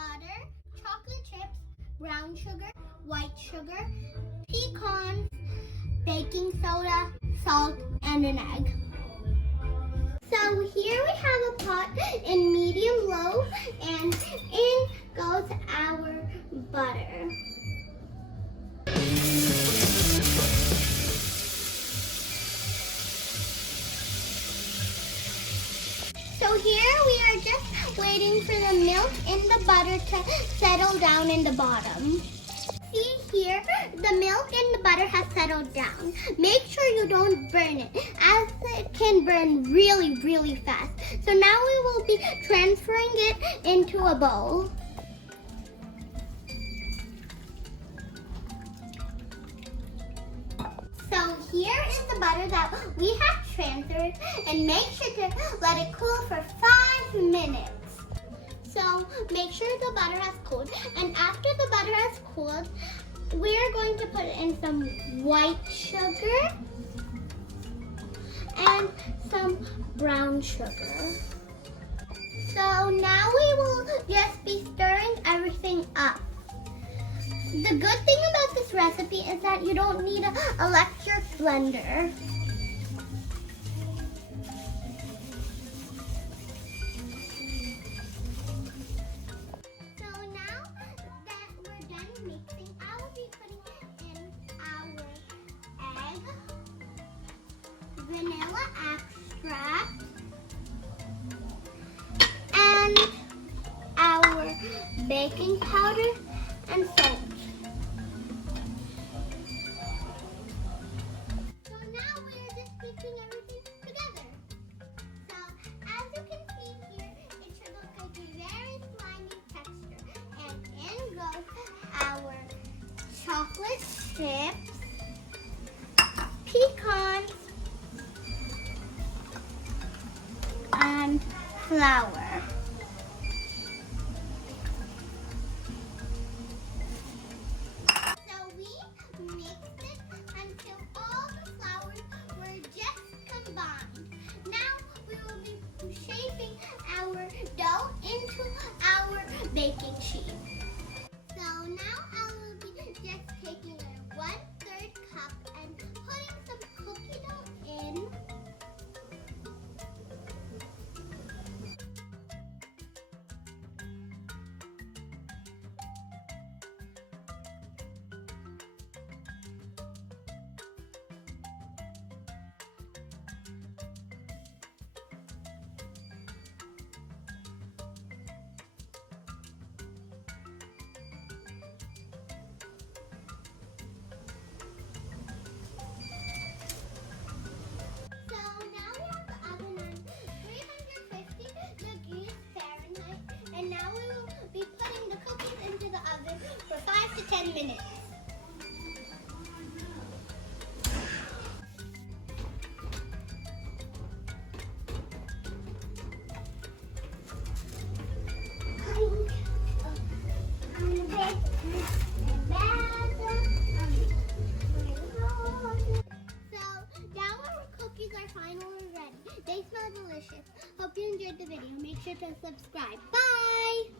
butter, chocolate chips, brown sugar, white sugar, pecans, baking soda, salt, and an egg. So here we have a pot in medium low, and in goes our butter. So here we are just waiting for the milk and the butter to settle down in the bottom. See here, the milk and the butter has settled down. Make sure you don't burn it, as it can burn really, really fast. So now we will be transferring it into a bowl. So here is the butter that we have transferred, and make sure to let it cool for 5 minutes. So make sure the butter has cooled, and after the butter has cooled, we're going to put in some white sugar and some brown sugar. So now we will just be stirring everything up. The good thing about this recipe is that you don't need an electric blender. Vanilla extract and our baking powder and salt. So now we're just mixing everything together. So as you can see here, it should look like a very slimy texture. And in goes our chocolate chips, pecans, and flour. So we mixed it until all the flours were just combined. Now we will be shaping our dough into our baking sheet. So now I will be just taking a 1/3 cup and putting some cookie dough in. And now we will be putting the cookies into the oven for 5 to 10 minutes. So now our cookies are finally ready. They smell delicious. Hope you enjoyed the video. Make sure to subscribe. Bye!